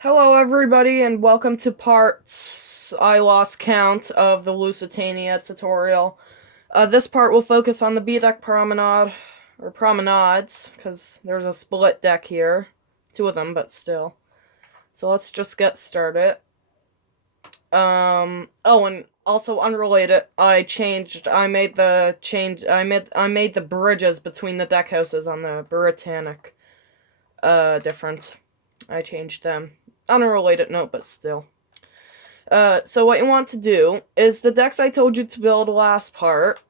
Hello everybody and welcome to part, I lost count, of the Lusitania tutorial. This part will focus on the B Deck Promenade, or Promenades, because there's a split deck here. Two of them, but still. So let's just get started. Oh, and also unrelated, I made the bridges between the deck houses on the Britannic, different. I changed them. Unrelated note, but still. So what you want to do is the decks I told you to build last part.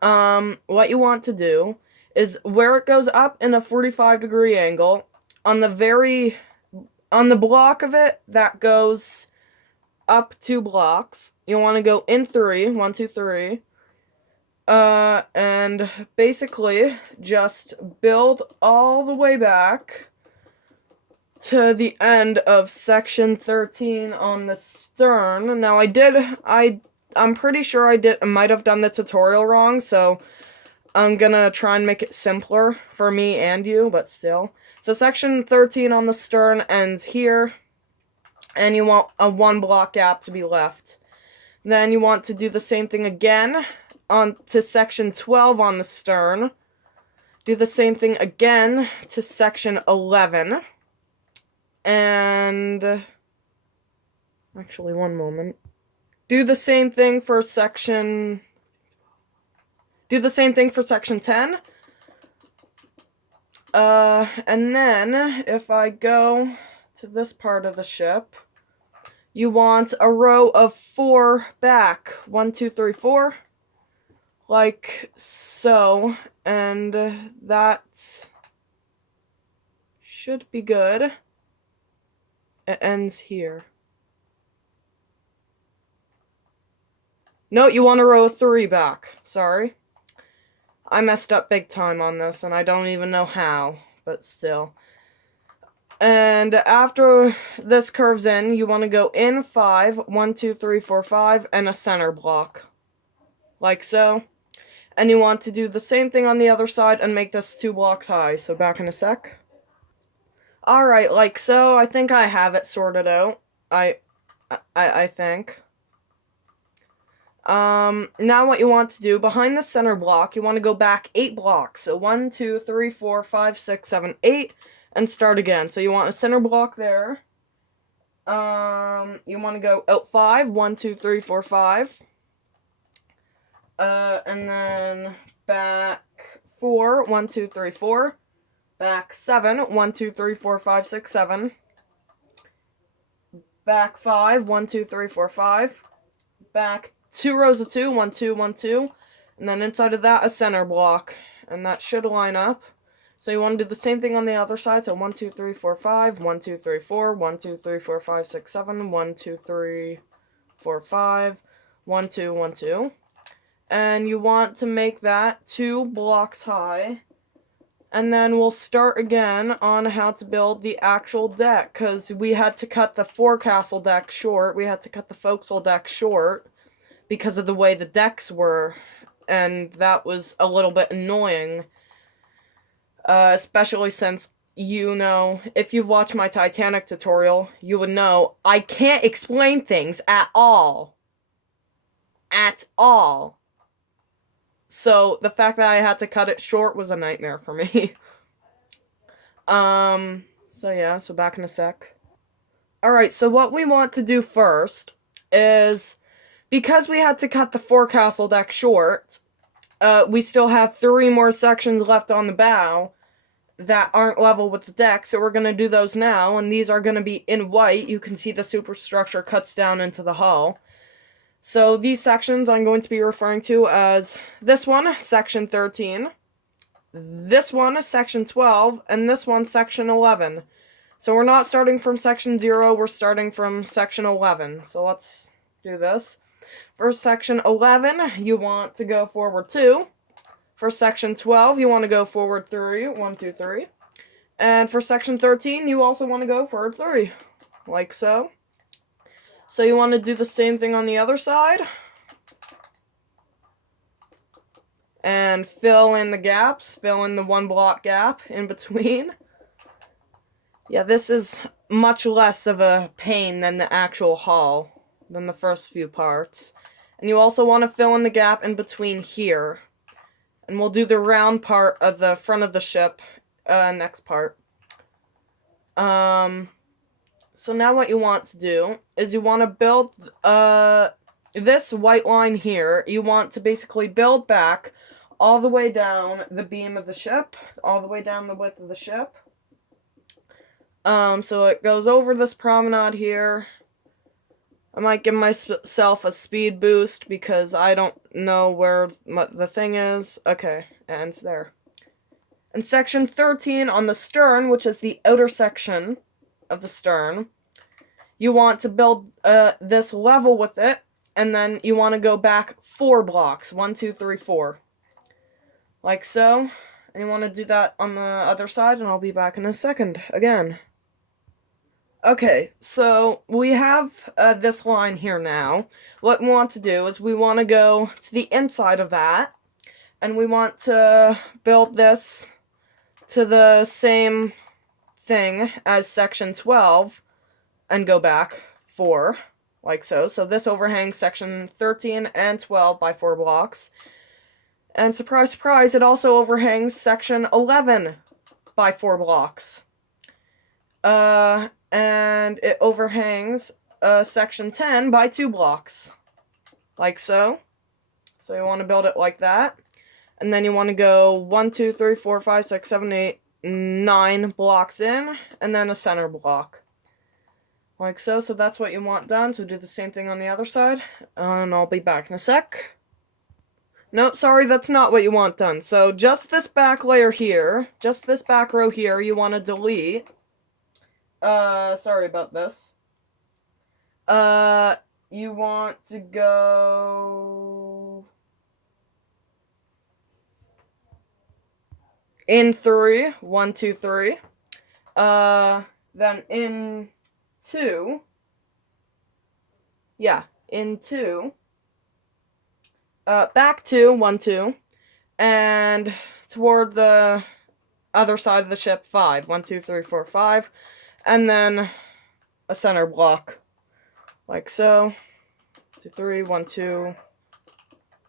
What you want to do is where it goes up in a 45-degree angle, on the block of it that goes up 2 blocks, you want to go in 3, 1, 2, 3, and basically just build all the way back to the end of section 13 on the stern. Now I'm pretty sure I might have done the tutorial wrong, so I'm gonna try and make it simpler for me and you, but still. So section 13 on the stern ends here, and you want a 1 block gap to be left. Then you want to do the same thing again on to section 12 on the stern. Do the same thing again to section 11. And actually, one moment. Do the same thing for section 10. And then if I go to this part of the ship, you want a row of 4 back. 1, 2, 3, 4. Like so. And that should be good. It ends here. No, you want a row of 3 back. Sorry. I messed up big time on this, and I don't even know how, but still. And after this curves in, you want to go in 5, 1, 2, 3, 4, 5, and a center block. Like so. And you want to do the same thing on the other side and make this 2 blocks high. So back in a sec. Alright, like so. I think I have it sorted out. I think. Now what you want to do, behind the center block, you want to go back 8 blocks. So 1, 2, 3, 4, 5, 6, 7, 8, and start again. So you want a center block there. You want to go out 5, 1, 2, 3, 4, 5. And then back 4, 1, 2, 3, 4. Back 7, 1, 2, 3, 4, 5, 6, 7. Back 5, 1, 2, 3, 4, 5. Back 2 rows of 2, 1, 2, 1, 2. And then inside of that, a center block. And that should line up. So you want to do the same thing on the other side. So 1, 2, 3, 4, 5. 1, 2, 3, 4. 1, 2, 3, 4, 5, 6, 7. 1, 2, 3, 4, 5. 1, 2, 1, 2. And you want to make that 2 blocks high. And then we'll start again on how to build the actual deck, because we had to cut the forecastle deck short. We had to cut the forecastle deck short because of the way the decks were, and that was a little bit annoying. Especially since, if you've watched my Titanic tutorial, you would know I can't explain things at all. At all. So, the fact that I had to cut it short was a nightmare for me. So back in a sec. Alright, so what we want to do first is, because we had to cut the forecastle deck short, we still have 3 more sections left on the bow that aren't level with the deck, so we're going to do those now, and these are going to be in white. You can see the superstructure cuts down into the hull. So these sections I'm going to be referring to as this one, section 13, this one, section 12, and this one, section 11. So we're not starting from section 0, we're starting from section 11. So let's do this. For section 11, you want to go forward 2. For section 12, you want to go forward 3, 1, 2, 3. And for section 13, you also want to go forward 3, like so. So you want to do the same thing on the other side. And fill in the gaps, fill in the 1 block gap in between. Yeah, this is much less of a pain than the actual hull, than the first few parts. And you also want to fill in the gap in between here. And we'll do the round part of the front of the ship next part. So now what you want to do is you want to build this white line here. You want to basically build back all the way down the beam of the ship, all the way down the width of the ship. So it goes over this promenade here. I might give myself a speed boost because I don't know where the thing is. Okay, it ends there. And section 13 on the stern, which is the outer section of the stern, you want to build this level with it, and then you want to go back 4 blocks. 1, 2, 3, 4. Like so. And you want to do that on the other side, and I'll be back in a second again. Okay, so we have this line here now. What we want to do is we want to go to the inside of that, and we want to build this to the same thing as section 12 and go back 4, like so. So this overhangs section 13 and 12 by 4 blocks. And surprise, surprise, it also overhangs section 11 by 4 blocks. And it overhangs section 10 by 2 blocks. Like so. So you want to build it like that. And then you want to go 1, 2, 3, 4, 5, 6, 7, 8, 9 blocks in, and then a center block. Like so. So that's what you want done. So do the same thing on the other side. And I'll be back in a sec. No, sorry, that's not what you want done. So just this back layer here, just this back row here, you want to delete. Sorry about this. You want to go in 3, 1, 2, 3. Then in 2. Yeah, in 2. Back 2, 1, 2. And toward the other side of the ship, 5. 1, 2, 3, 4, 5. And then a center block. Like so. 2, 3, 1, 2.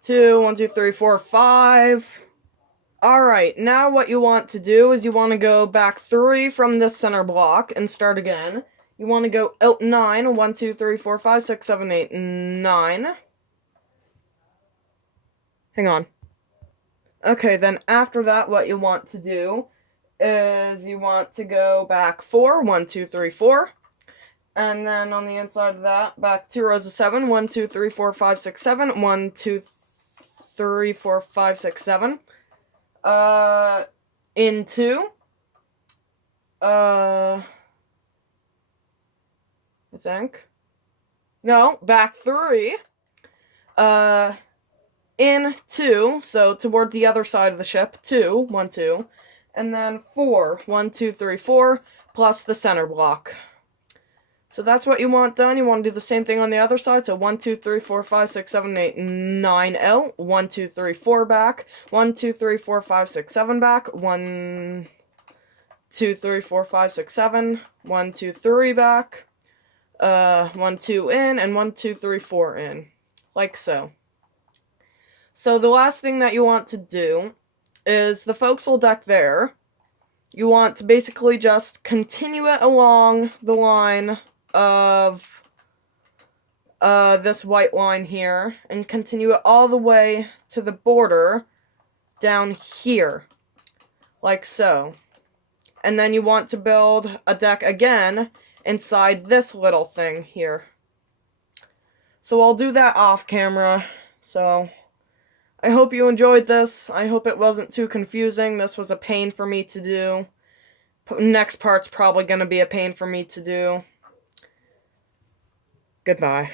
2, 1, 2, 3, 4, 5. Alright, now what you want to do is you want to go back 3 from this center block and start again. You want to go out 9. 1, 2, 3, 4, 5, 6, 7, 8, 9. Hang on. Okay, then after that, what you want to do is you want to go back 4. 1, 2, 3, 4. And then on the inside of that, back 2 rows of 7. 1, 2, 3, 4, 5, 6, 7. 1, 2, 3, 4, 5, 6, 7. In 2. I think. No, back 3. In 2, so toward the other side of the ship, 2, 1, 2. And then 4, 1, 2, 3, 4, plus the center block. So that's what you want done. You want to do the same thing on the other side. So 1, 2, 3, 4, 5, 6, 7, 8, 9 out. 1, 2, 3, 4 back. 1, 2, 3, 4, 5, 6, 7 back. 1, 2, 3, 4, 5, 6, 7. 1, 2, 3 back. 1, 2 in, and 1, 2, 3, 4 in. Like so. So the last thing that you want to do is the forecastle deck there. You want to basically just continue it along the line of this white line here and continue it all the way to the border down here, like so. And then you want to build a deck again inside this little thing here. So I'll do that off camera. So I hope you enjoyed this. I hope it wasn't too confusing. This was a pain for me to do. Next part's probably going to be a pain for me to do. Goodbye.